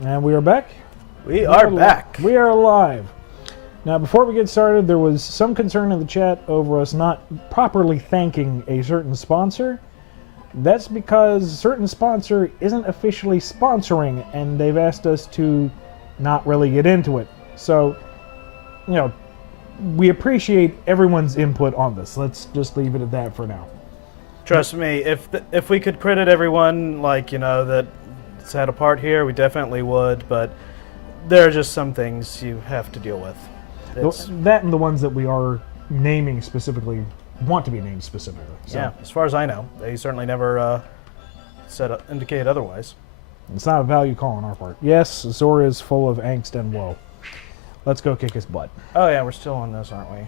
And we are back. We are back. We are live. Now, before we get started, there was some concern in the chat over us not properly thanking a certain sponsor. That's because a certain sponsor isn't officially sponsoring, and they've asked us to not really get into it. So, you know, we appreciate everyone's input on this. Let's just leave it at that for now. Trust me, if we could credit everyone, like, you know, that's had a part here, we definitely would, but there are just some things you have to deal with. That and the ones that we are naming specifically want to be named specifically. So. Yeah, as far as I know. They certainly never indicate otherwise. It's not a value call on our part. Yes, Zora is full of angst and woe. Let's go kick his butt. Oh yeah, we're still on this, aren't we?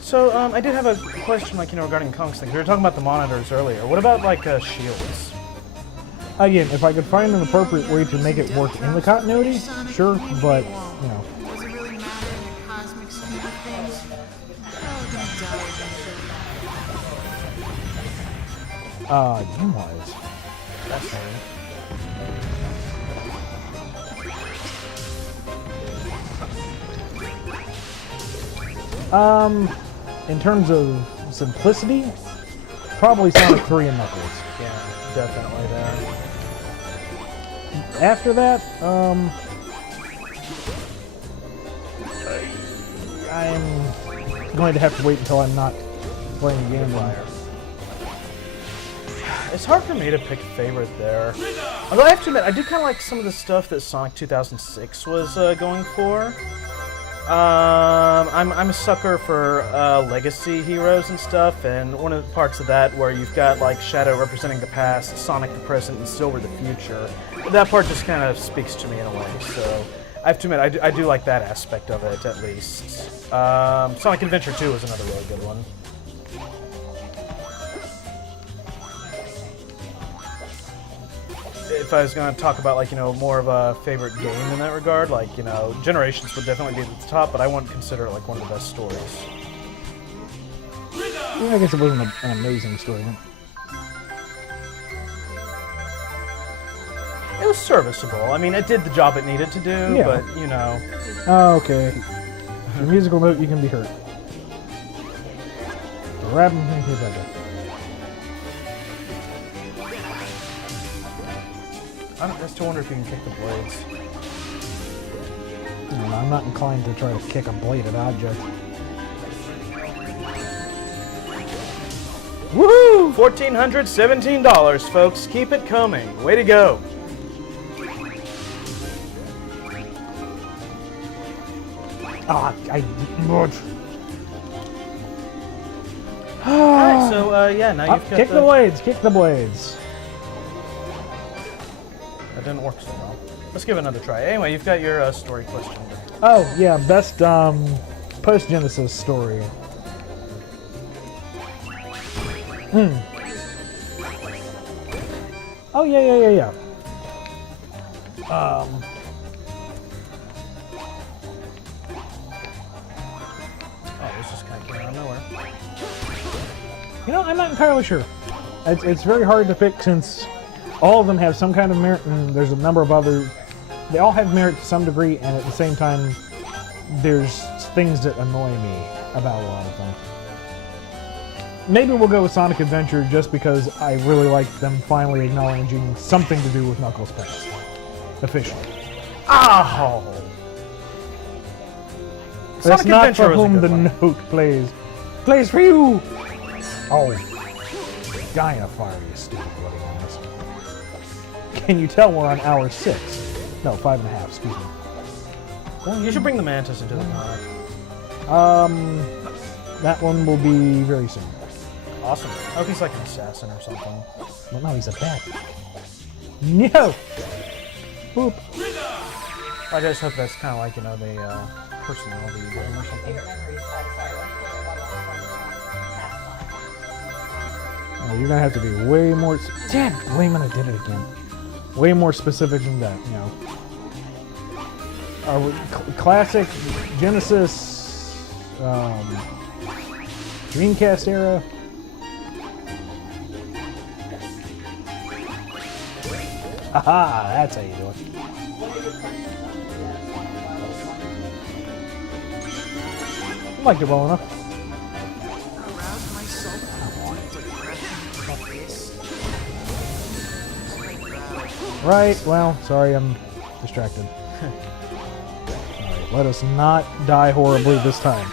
So, I did have a question, like, you know, regarding Konk's thing. We were talking about the monitors earlier. What about, like, shields? Again, if I could find an appropriate way to make it work in the continuity, sure, but, you know. Does it really matter in the cosmic scheme of things? Oh, gonna die eventually. Game-wise. Fascinating. In terms of simplicity, probably Sonic 3 and Knuckles. Yeah, definitely there. After that, I'm going to have to wait until I'm not playing the game. It's hard for me to pick a favorite there. Although I have to admit, I do kind of like some of the stuff that Sonic 2006 was going for. I'm a sucker for legacy heroes and stuff, and one of the parts of that where you've got like Shadow representing the past, Sonic the present, and Silver the future. That part just kind of speaks to me in a way. So I have to admit, I do like that aspect of it at least. Sonic Adventure 2 is another really good one. If I was going to talk about, like, you know, more of a favorite game in that regard, like, you know, Generations would definitely be at the top, but I wouldn't consider it like one of the best stories. Yeah, I guess it wasn't an amazing story. It was serviceable. I mean, it did the job it needed to do, Yeah. but, you know. Oh, okay. The musical note, you can be hurt. Grab him and hit that guy. I still wonder if you can kick the blades. I'm not inclined to try to kick a bladed object. Woohoo! $1,417, folks. Keep it coming. Way to go. Alright, so, yeah, now you've got kick the blades, kick the blades. That didn't work so well. Let's give it another try. Anyway, you've got your story question. Oh, yeah, best post-Genesis story. Oh, yeah. Oh, this just kind of came out of nowhere. You know, I'm not entirely sure. It's very hard to pick since all of them have some kind of merit, and there's a number of other. They all have merit to some degree, and at the same time, there's things that annoy me about a lot of them. Maybe we'll go with Sonic Adventure just because I really like them finally acknowledging something to do with Knuckles' past. Officially. Oh! That's Sonic not Adventure for was a whom good the one. note plays. Plays for you! Oh. Dying of fire, you stupid bloody ones. Can you tell we're on hour 6? No, 5.5, excuse me. Well, you should bring the Mantis into the comic. That one will be very soon. Awesome. I hope he's like an assassin or something. Well, no, he's a bat. No! Boop. I just hope that's kind of like, you know, the personality you give him or something. Oh, you're gonna have to be way more. Damn, Wayman, I did it again. Way more specific than that, you know. Classic Genesis, Dreamcast era. Haha, that's how you do it. I liked it well enough. Arouse myself to depression like this. Right, well, sorry, I'm distracted. Alright, let us not die horribly this time.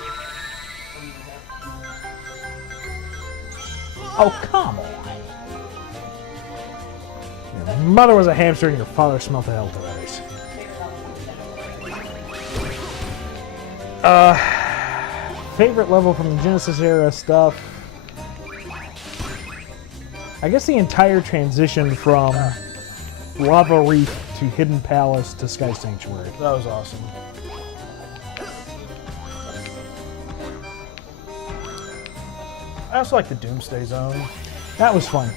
Oh, come on! Your mother was a hamster and your father smelled the hell to rice. Favorite level from the Genesis era stuff? I guess the entire transition from Lava Reef to Hidden Palace to Sky Sanctuary. That was awesome. I also like the Doomsday Zone. That was fun.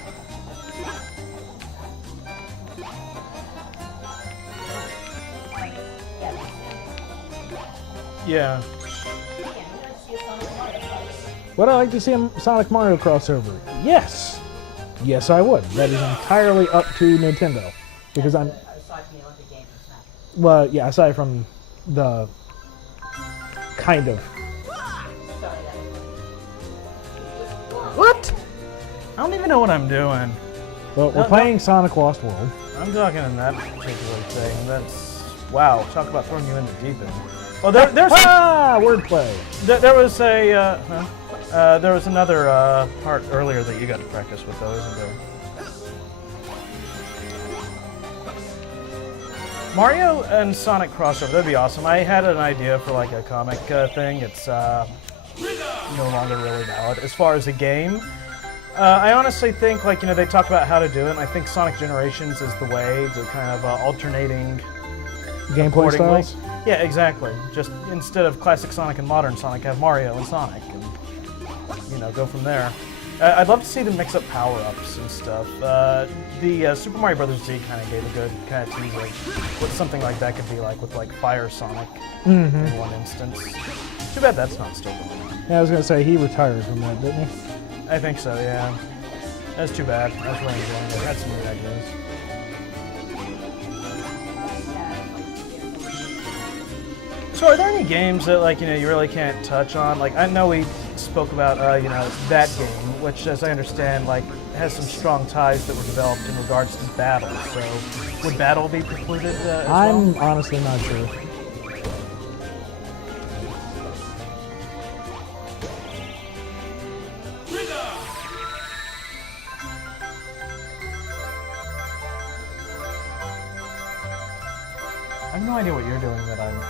Yeah. Would I like to see a Sonic Mario crossover? Yes! Yes, I would. That is entirely up to Nintendo. Because I'm... Aside from the Olympic Games, it's not. Well, yeah, aside from the... kind of. Sorry, What? I don't even know what I'm doing. Well, we're No, playing Sonic Lost World. I'm talking in that particular thing. That's... Wow, talk about throwing you in the deep end. Well, there's Ah! Wordplay! there was a there was another part earlier that you got to practice with, though, isn't there? Mario and Sonic crossover, that'd be awesome. I had an idea for like a comic thing. It's no longer really valid. As far as a game, I honestly think, like, you know, they talk about how to do it, and I think Sonic Generations is the way to kind of alternating Gameplay accordingly. styles? Yeah, exactly. Just instead of classic Sonic and modern Sonic, have Mario and Sonic, and, you know, go from there. I'd love to see them mix up power-ups and stuff. The Super Mario Bros. Z kind of gave a good kind of teaser of what something like that could be like with like Fire Sonic in one instance. Too bad that's not still going on. Yeah, I was gonna say, he retired from that, didn't he? I think so, yeah. That's too bad. I was really enjoying it. Had some neat ideas. So are there any games that, like, you know, you really can't touch on? Like, I know we spoke about, you know, that game, which, as I understand, like, has some strong ties that were developed in regards to Battle. So would Battle be precluded as I'm well? honestly not sure. I have no idea what you're doing that I wasn't.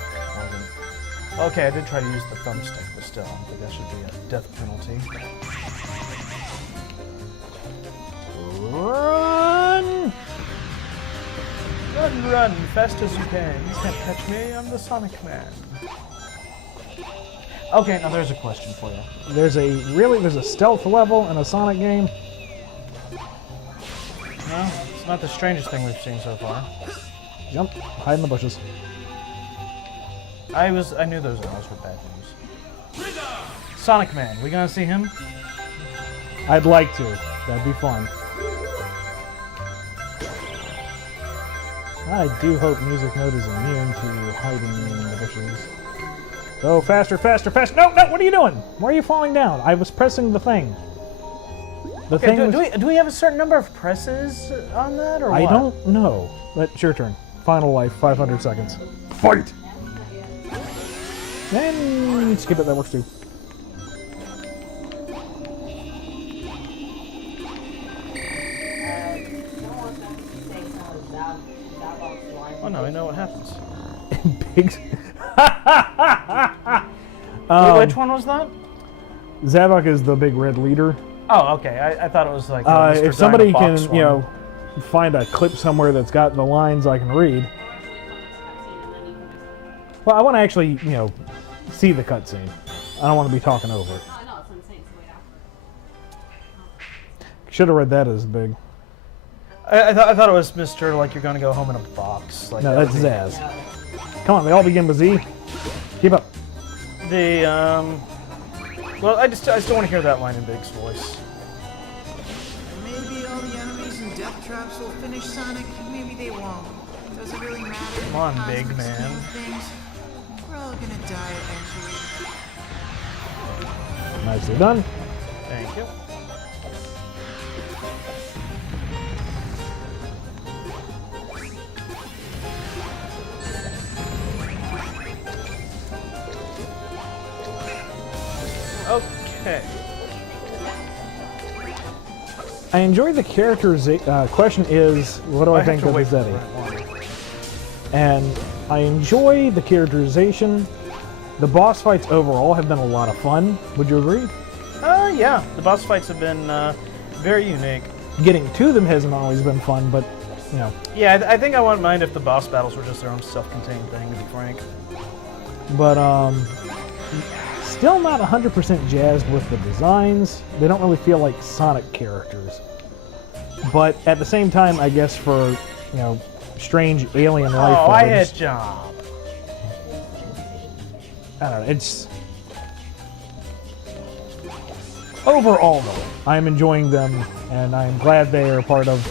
Okay, I did try to use the thumbstick, but still, I think that should be a death penalty. Run! Run, run, fast as you can. You can't catch me, I'm the Sonic Man. Okay, now there's a question for you. There's a stealth level in a Sonic game. No, it's not the strangest thing we've seen so far. Jump, hide in the bushes. I knew those arrows were bad news. Sonic Man, we gonna see him? I'd like to. That'd be fun. I do hope Music Note is immune to hiding in the bushes. Go faster, faster, faster! No, no! What are you doing? Why are you falling down? I was pressing the thing. The Okay, thing was... do we have a certain number of presses on that, or I what? don't know. But it's your turn. Final life, 500 seconds. Fight! Then skip it, that works too. Oh no, I know what happens. Pigs. Which one was that? Zavok is the big red leader. Oh, okay. I thought it was like Mr. If somebody Dino Fox can, one. you know, find a clip somewhere that's got the lines I can read. Well, I want to actually, you know, see the cutscene. I don't want to be talking over it. I know, it's insane. Wait after. Should have read that as big. I thought it was Mr. Like you're gonna go home in a box. Like No, that that's would be- Zaz. Come on, they all begin with Z. Keep up. The well, I still want to hear that line in Big's voice. Maybe all the enemies in Death traps will finish Sonic, maybe they won't. Does it really matter? Come on, Cosmic big man. scheme of things? We're all gonna die eventually. Nicely done. Thank you. Okay. I enjoy the characterization. Question is, what do I have think to of wait for Zeddy? the right one. And I enjoy the characterization. The boss fights overall have been a lot of fun. Would you agree? Yeah. The boss fights have been very unique. Getting to them hasn't always been fun, but you know. Yeah, I think I wouldn't mind if the boss battles were just their own self-contained thing, to be frank. But still not 100% jazzed with the designs. They don't really feel like Sonic characters. But at the same time, I guess for, you know, strange alien life Oh, I forms, hit jump. I don't know, it's... Overall, though, I'm enjoying them, and I'm glad they are part of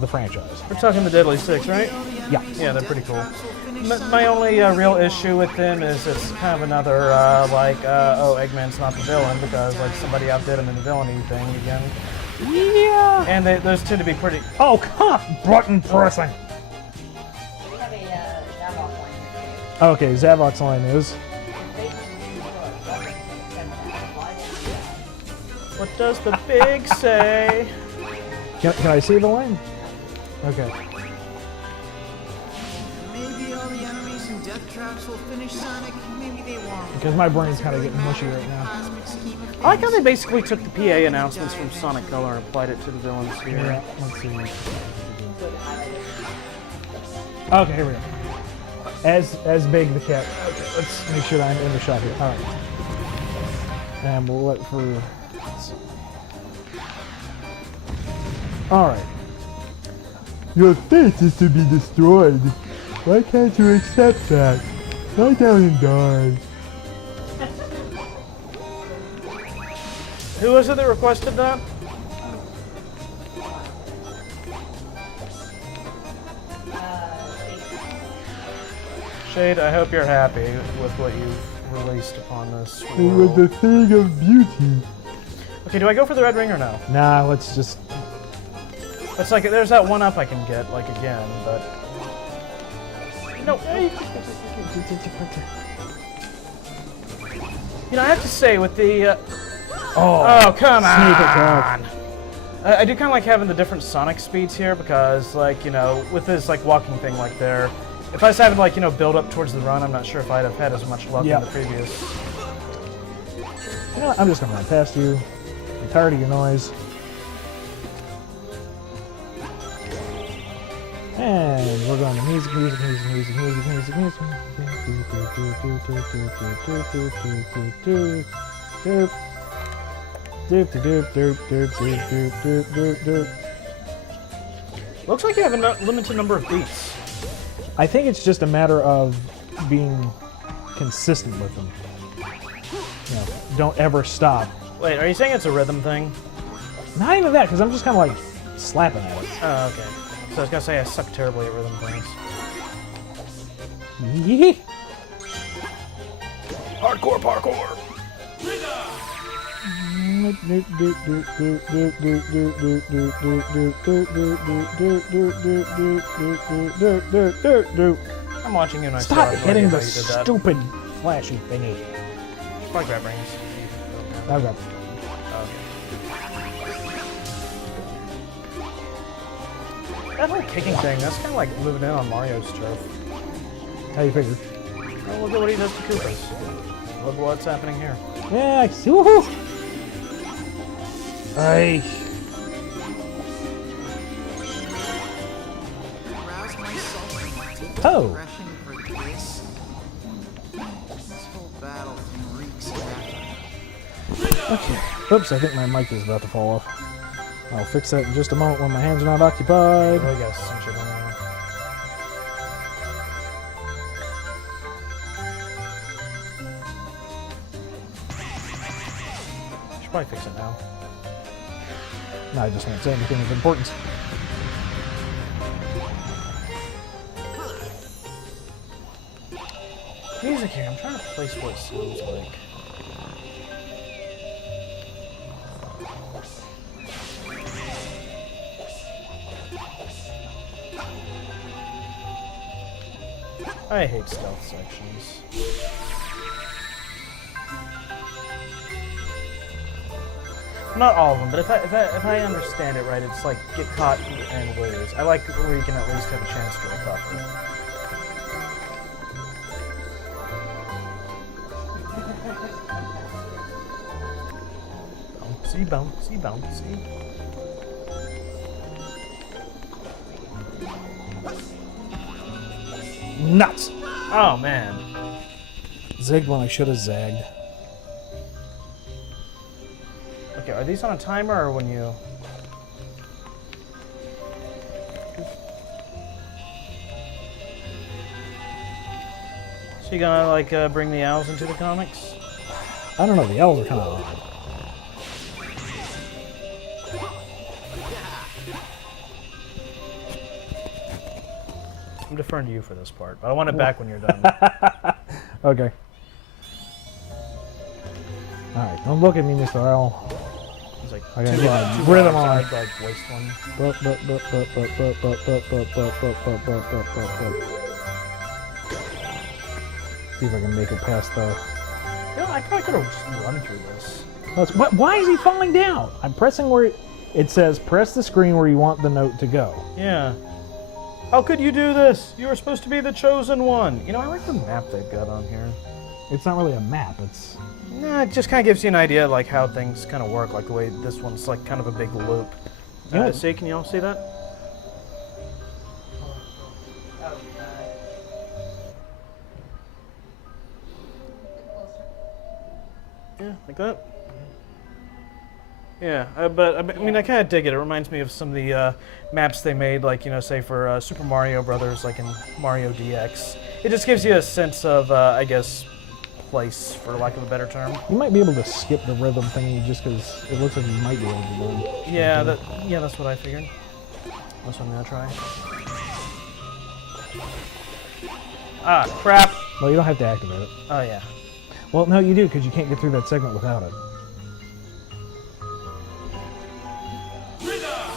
the franchise. We're talking the Deadly Six, right? Yeah. Yeah, they're pretty cool. My only real issue with them is it's kind of another, oh, Eggman's not the villain because, like, somebody outdid him in the villainy thing again. Yeah! And those tend to be pretty... Oh, come on! Button pressing! We have a Zavok one here. Okay, Zavok's line is... What does the big say? Can I see the line? Okay. Maybe all the enemies and death traps will finish Sonic, maybe they won't. Because my brain's kind of getting mushy right now. Cosmic scheme of I like how things. they basically took the PA announcements from Sonic Color and applied it to the villains here. Yeah, let's see. Okay, here we go. As Big the Cat. Okay, let's make sure that I'm in the shot here. Alright. And we'll let for... let's see. Alright. Your face is to be destroyed. Why can't you accept that? Lie down and die. Who was it that requested that? Shade, I hope you're happy with what you've released upon this It was world. the thing of beauty. Okay, do I go for the red ring or no? Nah, let's just... It's like, there's that one up I can get, like, again, but... No. You know, I have to say, with the... Oh, come Sneak on! attack. I do kind of like having the different Sonic speeds here because, like, you know, with this, like, walking thing, like, there... If I was having, like, you know, build up towards the run, I'm not sure if I'd have had as much luck Yeah. in the previous... You know what? I'm just gonna run past you. I'm tired of your noise. And we're going to music. Looks like you have a limited number of beats. I think it's just a matter of being consistent with them. You know, don't ever stop. Wait, are you saying it's a rhythm thing? Not even that, because I'm just kind of like slapping at it. Oh, okay. So I was gonna say I suck terribly at rhythm things. Yee. Hardcore parkour! I'm watching you and I Stop still have no hitting idea the how you did that. stupid flashy thingy. Probably grab rings. Okay. That whole kicking thing, that's kind of like moving in on Mario's turf. How you figure? Oh, look at what he does to Koopas. Look what's happening here. Yeah, I see. Woohoo! Ay. Rouse myself from deep Oh. depression for this. This whole battle reeks of effort. Okay. Oops, I think my mic is about to fall off. I'll fix that in just a moment when my hands are not occupied. I guess some shit on there. Should probably fix it now. No, I just won't say anything of importance. music here. I'm trying to place what it sounds like. I hate stealth sections. Not all of them, but if I understand it right, it's like get caught and lose. I like where you can at least have a chance to recover. Bouncy, bouncy, bouncy. Nuts! Oh man. Zigged when I should have zagged. Okay, are these on a timer or when you... So you gonna like bring the owls into the comics? I don't know, the L's are kind of odd. I'm deferring to you for this part, but I want it back when you're done. Okay. Alright, don't look at me, Mr. L. It's like I gotta two- get my two rhythm outside, on. like waste one. See if I can make it past the... Yeah, I probably could have just run through this. Why is he falling down? I'm pressing where it says press the screen where you want the note to go. Yeah. How could you do this? You were supposed to be the chosen one. You know, I like the map they've got on here. It's not really a map, it's... Nah, it just kind of gives you an idea like how things kind of work, like the way this one's like kind of a big loop. Yeah. See, can you all see that? Yeah, like that. Yeah, but I mean, I kind of dig it. It reminds me of some of the maps they made, like, you know, say for Super Mario Brothers, like in Mario DX. It just gives you a sense of, I guess, place, for lack of a better term. You might be able to skip the rhythm thingy just because it looks like you might be able to do it. Yeah, that's what I figured. That's what I'm gonna try. Ah, crap! Well, you don't have to activate it. Oh yeah. Well, no, you do, because you can't get through that segment without it.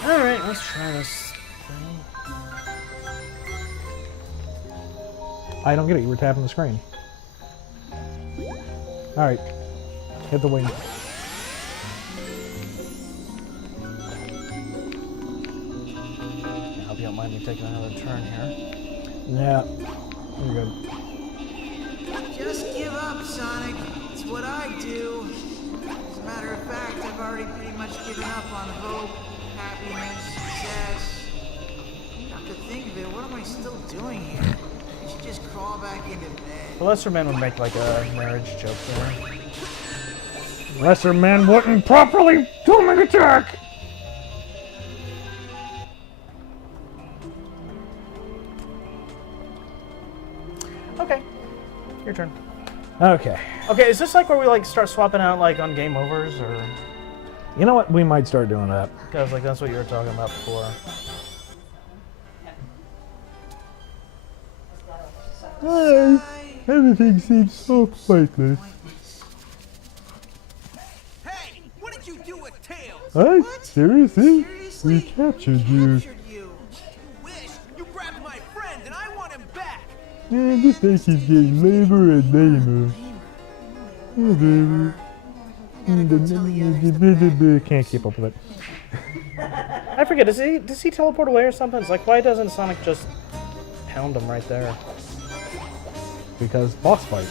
Alright, let's try this thing. I don't get it, you were tapping the screen. Alright. Hit the wing. I hope you don't mind me taking another turn here. Yeah. You're good. Just give up, Sonic. It's what I do. As a matter of fact, I've already pretty much given up on hope, happiness, success. Come to think of it, what am I still doing here? I should just crawl back into bed. The Lesser Man would make like a marriage joke there. Lesser man wouldn't properly do an attack! Okay. Your turn. Okay. Okay, is this like where we like start swapping out like on game overs, or You know what? We might start doing that. because like that's what you were talking about before? Everything seems so pointless. Hey, what did you do with Tails? What? Seriously? Seriously? We captured you. Captured you. You wish. You grabbed my friend and I want him back. Man, this thing keeps getting lamer and lamer. Can't keep up with it. I forget. Does he teleport away or something? It's like, why doesn't Sonic just pound him right there? Because boss fight.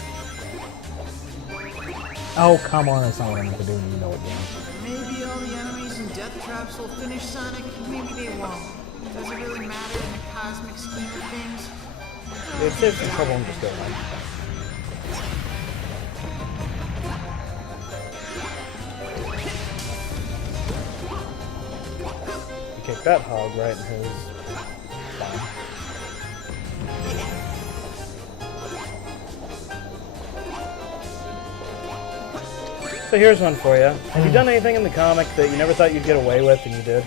Oh, come on, that's not what I meant to do, and you know it, Dan. Maybe all the enemies and death traps will finish Sonic. Maybe they won't. Does it really matter in the cosmic scheme of things? If there's some trouble, I'm just going on. You kick that hog right in his spine. So here's one for you. Have you done anything in the comic that you never thought you'd get away with and you did?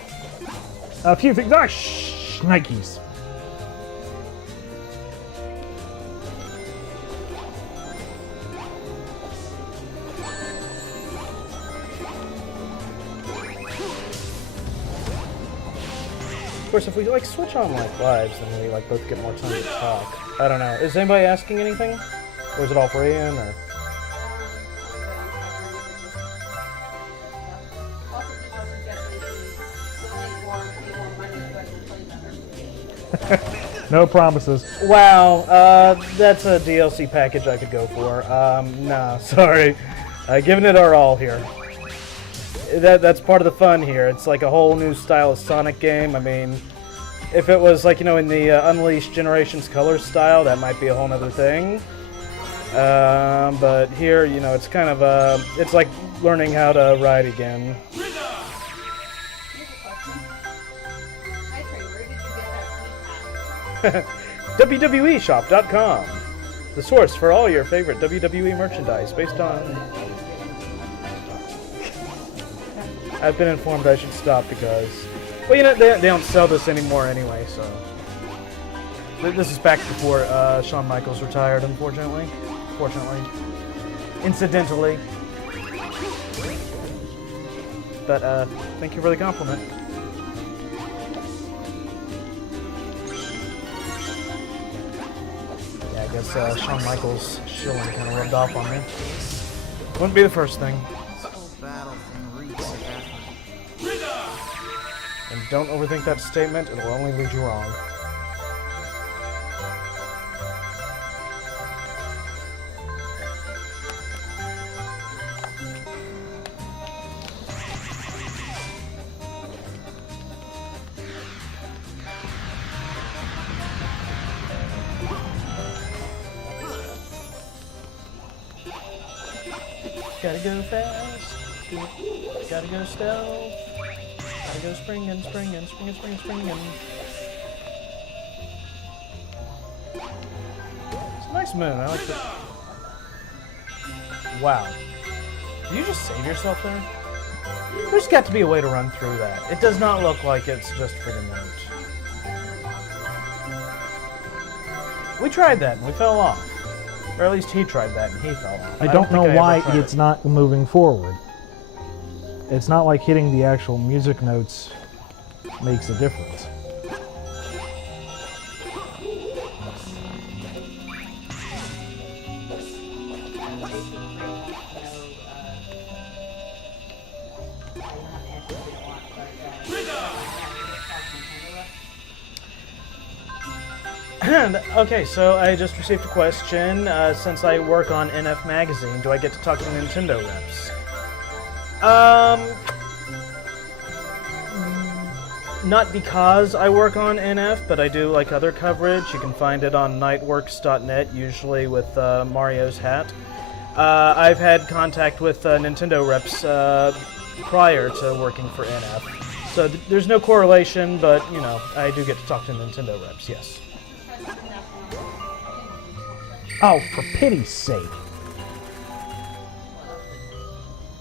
A few things. Ah, Nikes. course, if we like switch on like lives, then we like both get more time to talk. I don't know. Is anybody asking anything, or is it all for Ian? Or Also, people suggested we donate more people money so I can play better. No promises. wow, that's a DLC package I could go for. Nah, sorry, giving it our all here. That's part of the fun here. It's like a whole new style of Sonic game. I mean, if it was like, you know, in the Unleashed Generations Colors style, that might be a whole nother thing. But here, you know, it's kind of it's like learning how to ride again. Here's a question. Hi, Trey, where did you get that sweet hat? WWEshop.com, the source for all your favorite WWE merchandise based on... I've been informed I should stop because... Well, you know, they don't sell this anymore anyway, so... This is back before Shawn Michaels retired, unfortunately. Fortunately. Incidentally. But, thank you for the compliment. Yeah, I guess Shawn Michaels shilling kind of rubbed off on me. Wouldn't be the first thing. This whole battle thing reeks of effort. And don't overthink that statement, it'll only lead you wrong. Gotta go fast, gotta go stealth, gotta go springin'. It's a nice moon, I like it. Wow. Did you just save yourself there? There's got to be a way to run through that. It does not look like it's just for the note. We tried that and we fell off. Or at least he tried that and he fell off. I don't know think I why ever tried it's it. not moving forward. It's not like hitting the actual music notes makes a difference. Okay, so I just received a question. Since I work on NF Magazine, do I get to talk to Nintendo reps? Not because I work on NF, but I do like other coverage. You can find it on nightworks.net, usually with Mario's hat. I've had contact with Nintendo reps prior to working for NF. So there's no correlation, but, you know, I do get to talk to Nintendo reps, yes. Oh, for pity's sake.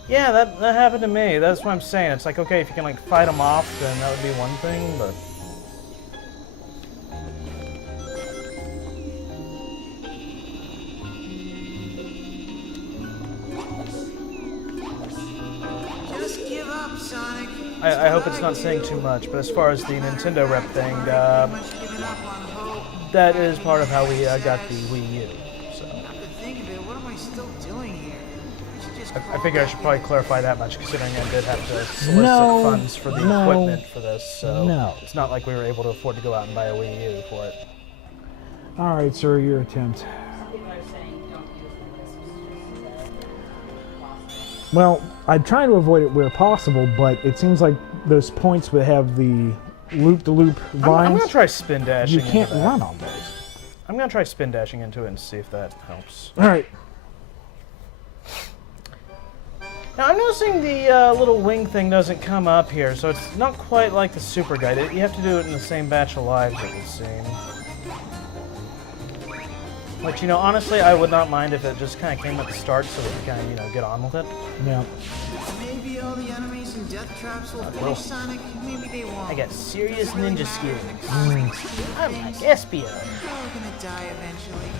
Yeah, that happened to me. That's what I'm saying. It's like, okay, if you can, like, fight them off, then that would be one thing, but... Just give up, Sonic. I hope it's not saying too much, but as far as the Nintendo rep thing, Much giving up on hope. that is part of how we got the Wii U. So Come to think of it, what am I still doing here? I should just I figure I should probably clarify that much, considering I did have to solicit No, funds for the no, equipment for this. So no. it's not like we were able to afford to go out and buy a Wii U for it. Alright, sir, your attempt. People are saying don't use the lisps. Well, I'm trying to avoid it where possible, but it seems like those points would have the loop-to-loop I'm vines. gonna try spin dashing. You can't into that. run on those. I'm gonna try spin dashing into it and see if that helps. Alright. Now I'm noticing the little wing thing doesn't come up here, so it's not quite like the Super Guide. You have to do it in the same batch of lives, it would seem. Which, you know, honestly, I would not mind if it just kind of came at the start so that we kind of, you know, get on with it. Yeah. Maybe all the enemies and death traps will finish Sonic. Maybe they won't. I got serious ninja skills. I'm I'm like Espio. probably gonna die eventually.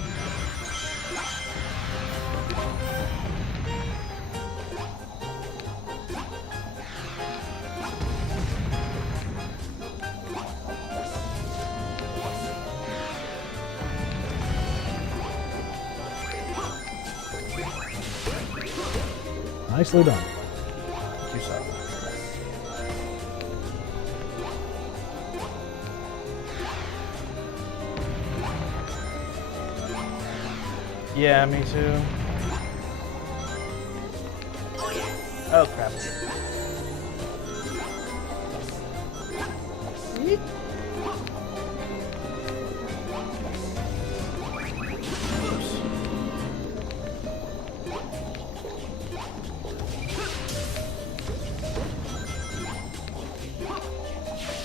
Nicely done. Thank you, so. Yeah, me too. Oh crap.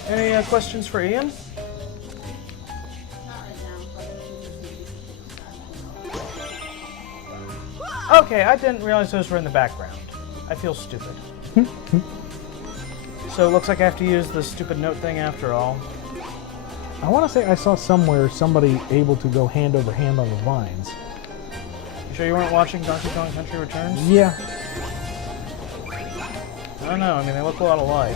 Any questions for Ian? Not right now, but Okay, I didn't realize those were in the background. I feel stupid. So it looks like I have to use the stupid note thing after all. I want to say I saw somewhere somebody able to go hand over hand on the vines. You sure you weren't watching Donkey Kong Country Returns? Yeah. I don't know, I mean, they look a lot alike.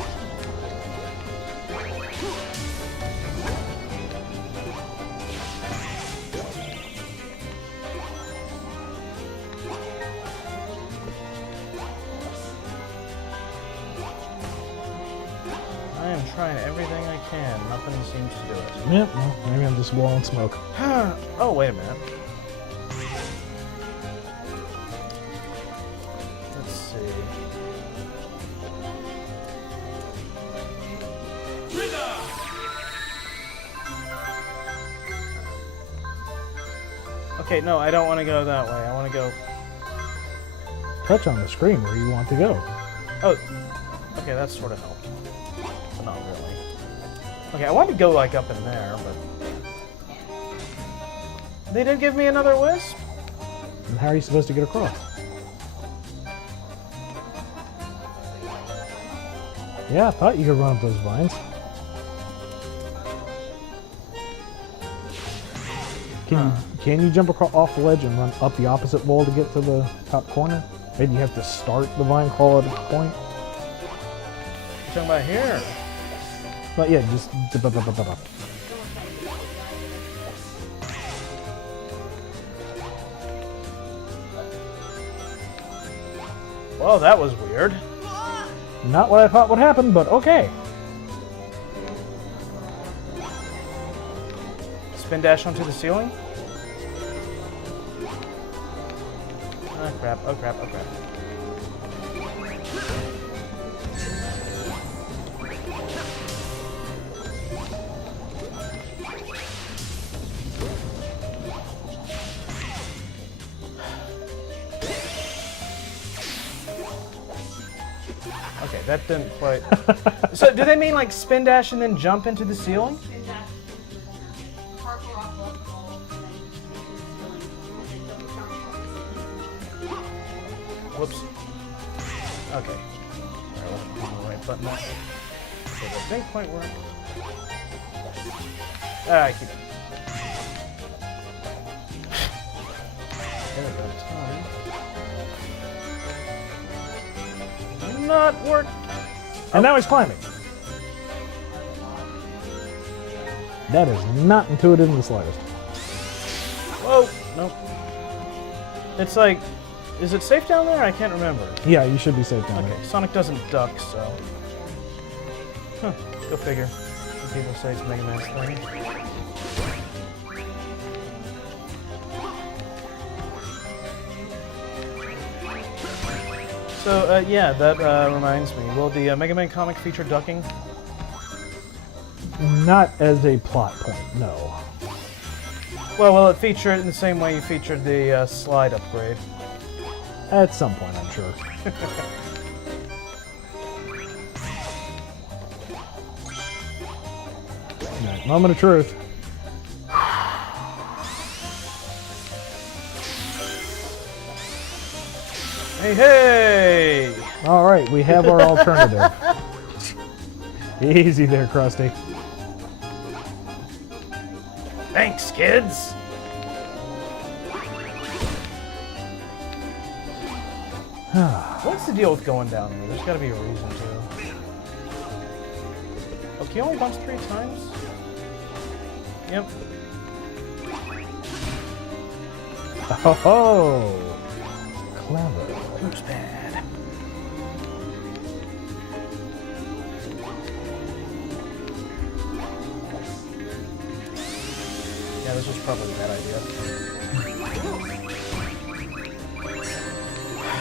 I am trying everything I can. Nothing seems to do it. Yep, well, maybe I'm just blowing smoke. Oh, wait a minute. Let's see. Okay, no, I don't want to go that way. I want to go... Touch on the screen where you want to go. Oh, okay, that sort of helped. But not really. Okay, I wanted to go, like, up in there, but... They did give me another wisp? And how are you supposed to get across? Yeah, I thought you could run up those vines. Can you jump across off the ledge and run up the opposite wall to get to the top corner? Maybe you have to start the vine crawl at a point. You're talking about here? But yeah, just up. Well, that was weird. Not what I thought would happen, but okay. Spin dash onto the ceiling? Oh crap, oh crap, oh crap. Okay, that didn't quite... So, do they mean like spin dash and then jump into the ceiling? and that's Harper off left ball, and then Whoops. Okay. Alright, let's put the right button up. Okay, that didn't quite work. I keep it. There we go. Time. Not work. And now he's climbing. That is not intuitive in the slightest. Whoa. Nope. It's like, is it safe down there? I can't remember. Yeah, you should be safe down Okay, Sonic doesn't duck, so. Huh, go figure. Some people say it's Mega Man's thing. So, yeah, that reminds me. Will the Mega Man comic feature ducking? there. Not as a plot point, no. Well, will it feature it in the same way you featured the slide upgrade? At some point, I'm sure. Right, moment of truth. Hey, hey! All right, we have our alternative. Easy there, Krusty. Thanks, kids! What's the deal with going down there? There's gotta be a reason to. Oh, can you only bounce 3 times? Yep. Oh, clever. Oops, bad. Yeah, this was probably a bad idea.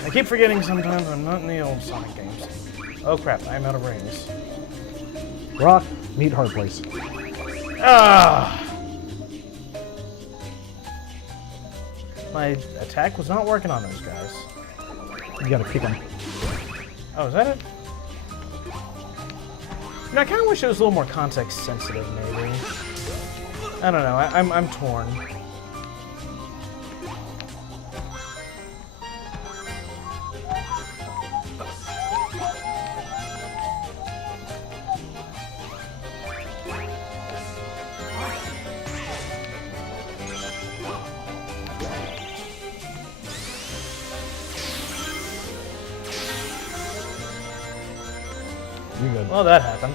I keep forgetting sometimes I'm not in the old Sonic games. Oh crap, I'm out of rings. Rock, meet hard place. Ah! My attack was not working on those guys. You gotta kick him. Oh, is that it? You know, I kind of wish it was a little more context sensitive, maybe. I don't know. I'm torn. You're good. Well, that happened.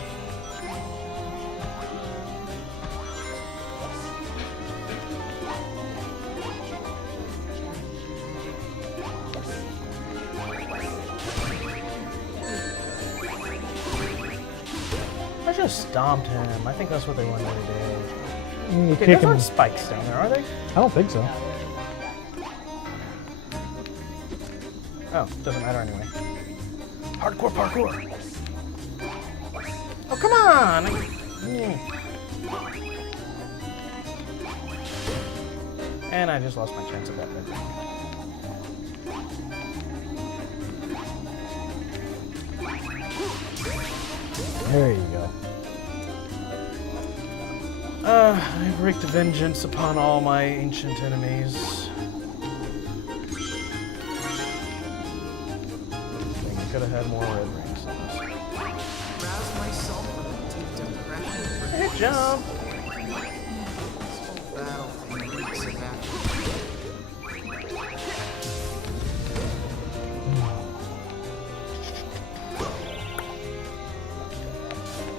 I just stomped him. I think that's what they wanted me to do. You Okay, kick those him. aren't spikes down there, are they? I don't think so. Oh, doesn't matter anyway. Hardcore parkour. Oh, come on! And I just lost my chance at that bit. There you go. I've wreaked vengeance upon all my ancient enemies. I think I could have had more red rings on this. Rouse myself from a deep depression for Hey, jump! this whole battle thing reeks of after.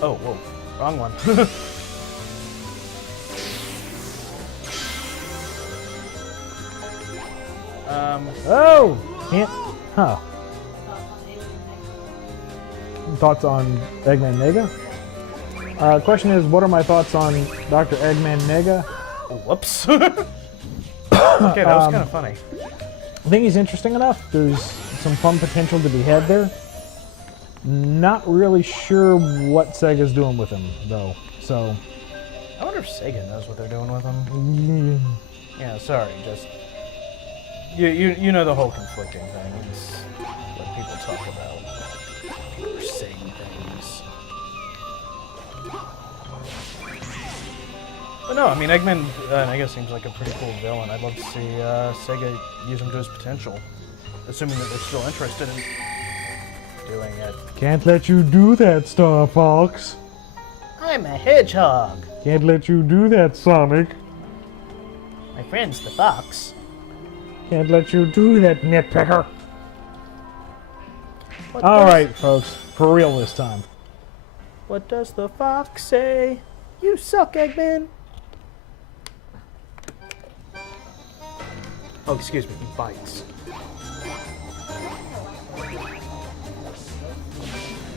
Oh, whoa. Wrong one. Oh! Can't. Huh. Thoughts on Eggman Mega? Question is, what are my thoughts on Dr. Eggman Mega? Whoops. Okay, that was kind of funny. I think he's interesting enough. There's some fun potential to be had there. Not really sure what Sega's doing with him, though. So, I wonder if Sega knows what they're doing with him. mm, Yeah, sorry, just... You know the whole conflicting thing. It's what people talk about. Or saying things. But no, I mean, Eggman, I guess, seems like a pretty cool villain. I'd love to see Sega use him to his potential. Assuming that they're still interested in doing it. can't let you do that, Star Fox. I'm a hedgehog. Can't let you do that, Sonic. My friend's the fox. Can't let you do that, Nitpicker. What All does- right, folks, for real this time. What does the fox say? You suck, Eggman. Oh, excuse me, he bites.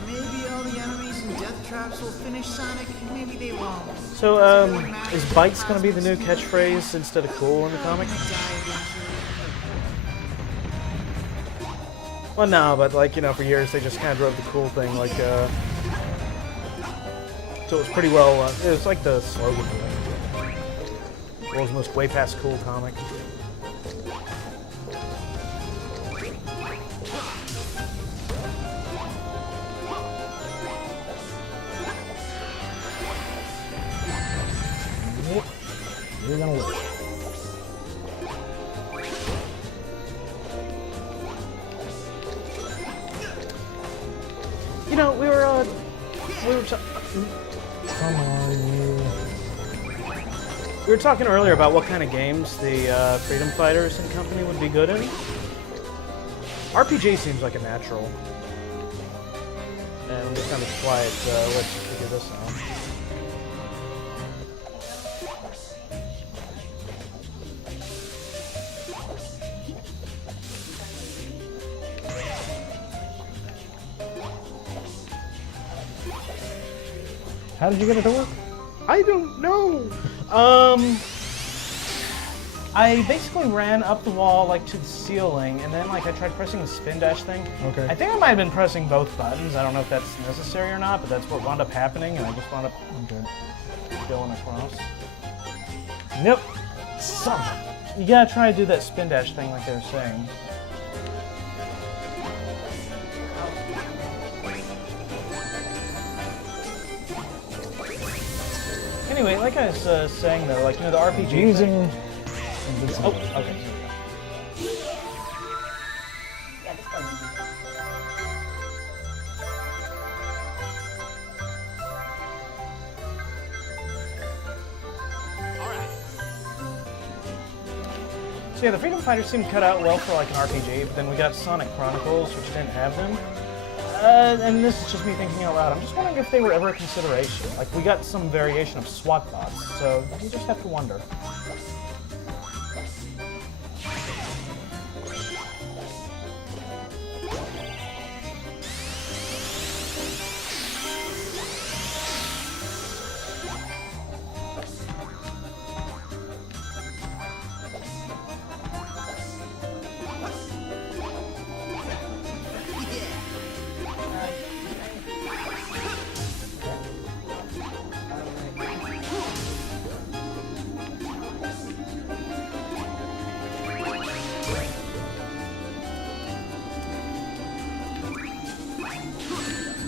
Maybe all the enemies and death traps will finish Sonic, maybe they won't. So, is bites gonna be the new catchphrase instead of cool in the comic? Die eventually. Well, no, but like, you know, for years they just kind of drove the cool thing, like, so it was pretty well, it was like the slogan for it. World's most way past cool comic. You're gonna wish. You know, we were Come on, you. we were talking earlier about what kind of games the Freedom Fighters and company would be good in. RPG seems like a natural. And we'll kind of quiet, let's figure this out. How did you get it to work? I don't know. I basically ran up the wall like to the ceiling, and then like I tried pressing the spin dash thing. Okay. I think I might have been pressing both buttons. I don't know if that's necessary or not, but that's what wound up happening, and I just wound up going across. Nope. You gotta try to do that spin dash thing like they were saying. Anyway, like I was saying though, like, you know, the RPG Using. Oh, okay. Yeah, this button. So yeah, the Freedom Fighters seemed cut out well for like an RPG, but then we got Sonic Chronicles, which didn't have them. And this is just me thinking out loud. I'm just wondering if they were ever a consideration. Like, we got some variation of SWAT bots, so you just have to wonder.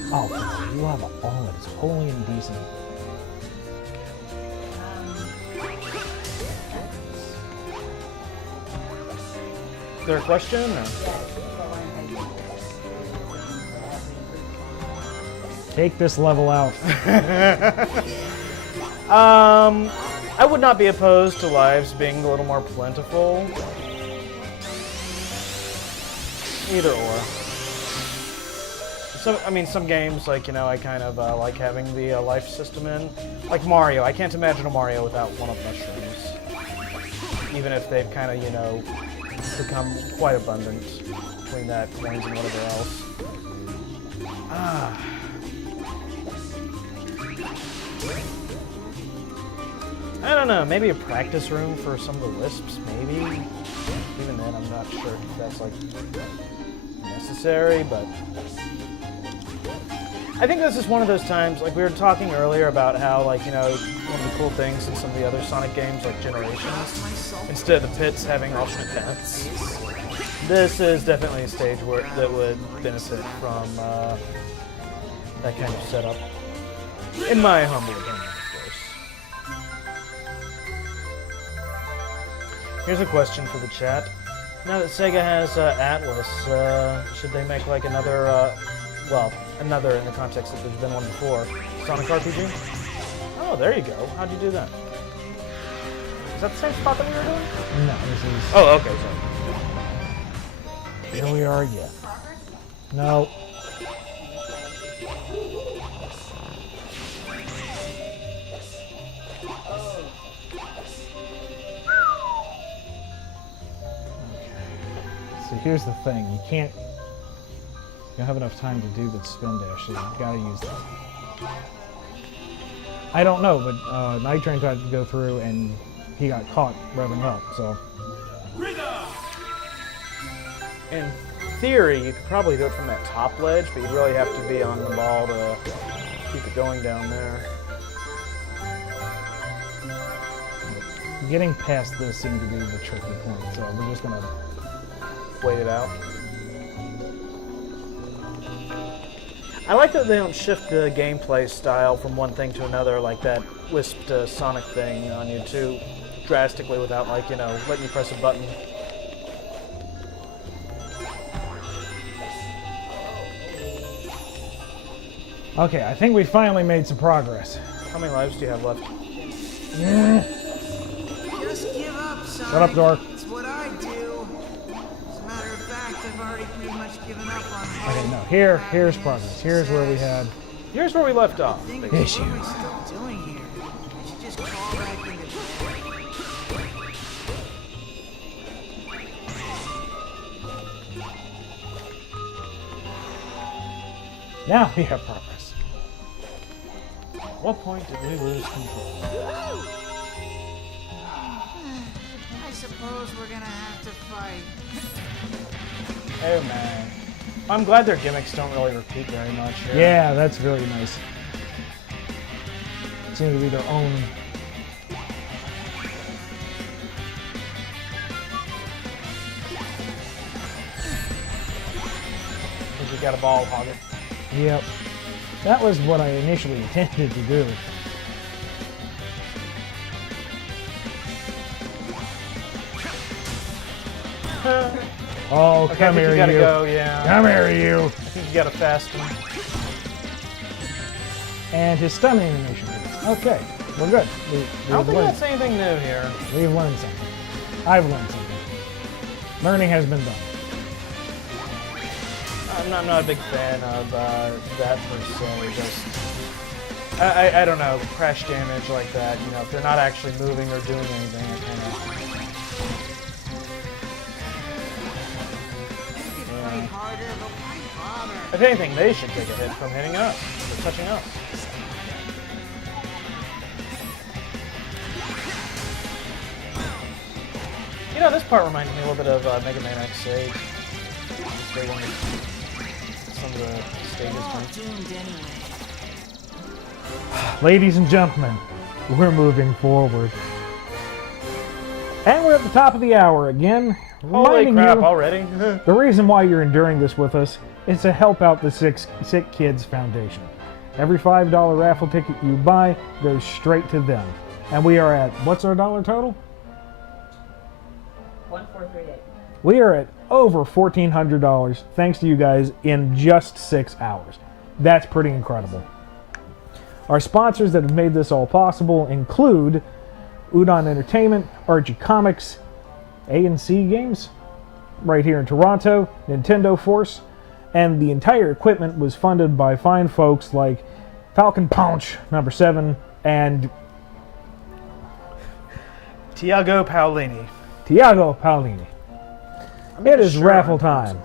Oh, you have all that is holy and decent. Is there a question? Or? Take this level out. I would not be opposed to lives being a little more plentiful. Either or. So, I mean, some games, like, you know, I kind of like having the life system in. Like Mario, I can't imagine a Mario without one-up mushrooms. Even if they've kind of, you know, become quite abundant between that, coins, and whatever else. I don't know, maybe a practice room for some of the Wisps, maybe? Even then, I'm not sure if that's, like, necessary, but... I think this is one of those times, like we were talking earlier about how, like, you know, one of the cool things in some of the other Sonic games, like Generations, instead of the pits having alternate paths, this is definitely a stage where that would benefit from that kind of setup. In my humble opinion, of course. Here's a question for the chat. Now that Sega has Atlas, should they make like another, well, another in the context that there's been one before, Sonic RPG? Oh, there you go. How'd you do that? Is that the same spot that we were doing? No, this is. Oh, okay, sorry. Here we are again. No. So here's the thing, you can't, you don't have enough time to do the spin dash, so you've got to use that. I don't know, but Night Train tried to go through and he got caught revving up, so. In theory, you could probably do it from that top ledge, but you'd really have to be on the ball to keep it going down there. Getting past this seemed to be the tricky point, so we're just gonna Wait it out. I like that they don't shift the gameplay style from one thing to another, like that Wisp to Sonic thing on you too drastically without, like, you know, letting you press a button. Okay, I think we finally made some progress. How many lives do you have left? Just give up, Sonic. Shut up, Dork. It's what I do. As a matter of fact, I've already pretty much given up on hope. Okay, no, here's progress. Here's where we had Here's where we left off. Think, issue. what am I still doing here? I should just crawl back into bed. Now we have progress. At what point did we lose control? I suppose try. Oh man. I'm glad their gimmicks don't really repeat very much here. Yeah, that's very nice. Seem to be their own. Because you got a ball hog it. Yep. That was what I initially intended to do. Oh, Okay, I come think here, you gotta you. go, yeah. Come here, you. I think you gotta fast him. And his stun animation. Okay, we're good. I don't think that's anything new here. We've learned something. I've learned something. Learning has been done. I'm not a big fan of that per se. Just, I don't know, crash damage like that. You know, if they're not actually moving or doing anything, it kind of. Fight harder, but why bother? If anything, they should take a hit from hitting us, or touching us. You know, this part reminds me a little bit of Mega Man X Stage. Straight on some of the stages. All doomed anyway. Ladies and gentlemen, we're moving forward. And we're at the top of the hour again. Holy reminding crap, you, already? the reason why you're enduring this with us is to help out the Sick Kids Foundation. Every $5 raffle ticket you buy goes straight to them. And we are at, what's our dollar total? 1438. We are at over $1,400 thanks to you guys in just 6 hours. That's pretty incredible. Our sponsors that have made this all possible include Udon Entertainment, Archie Comics, A&C Games, right here in Toronto, Nintendo Force, and the entire equipment was funded by fine folks like Falcon Punch, number 7, and Tiago Paolini. Tiago Paolini. It is sure raffle I'm time.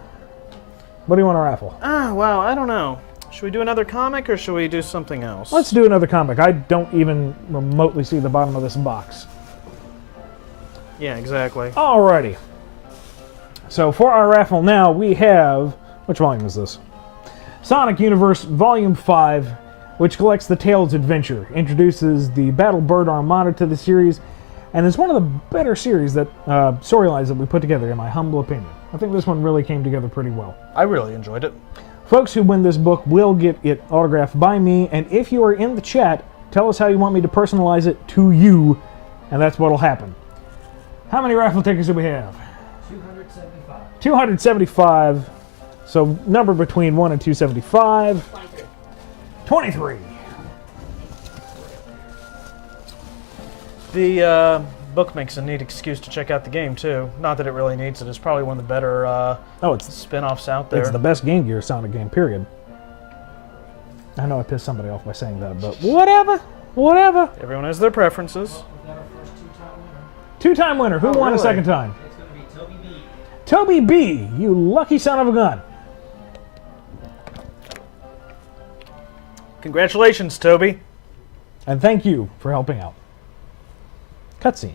What do you want to raffle? Ah, well, I don't know. Should we do another comic or should we do something else? Let's do another comic. I don't even remotely see the bottom of this box. Yeah, exactly. Alrighty. So for our raffle now, we have... Which volume is this? Sonic Universe Volume 5, which collects the Tails Adventure, introduces the Battle Bird Armada to the series, and is one of the better series that storylines that we put together, in my humble opinion. I think this one really came together pretty well. I really enjoyed it. Folks who win this book will get it autographed by me, and if you are in the chat, tell us how you want me to personalize it to you, and that's what'll happen. How many raffle tickets do we have? 275. 275. So number between 1 and 275. 23. The book makes a neat excuse to check out the game, too. Not that it really needs it. It's probably one of the better Oh, it's spin-offs out there. It's the best Game Gear Sonic game, period. I know I pissed somebody off by saying that, but whatever. Whatever. Everyone has their preferences. Two-time winner. Who Oh, won a really? second time? It's going to be Toby B. Toby B. You lucky son of a gun. Congratulations, Toby. And thank you for helping out. Cutscene.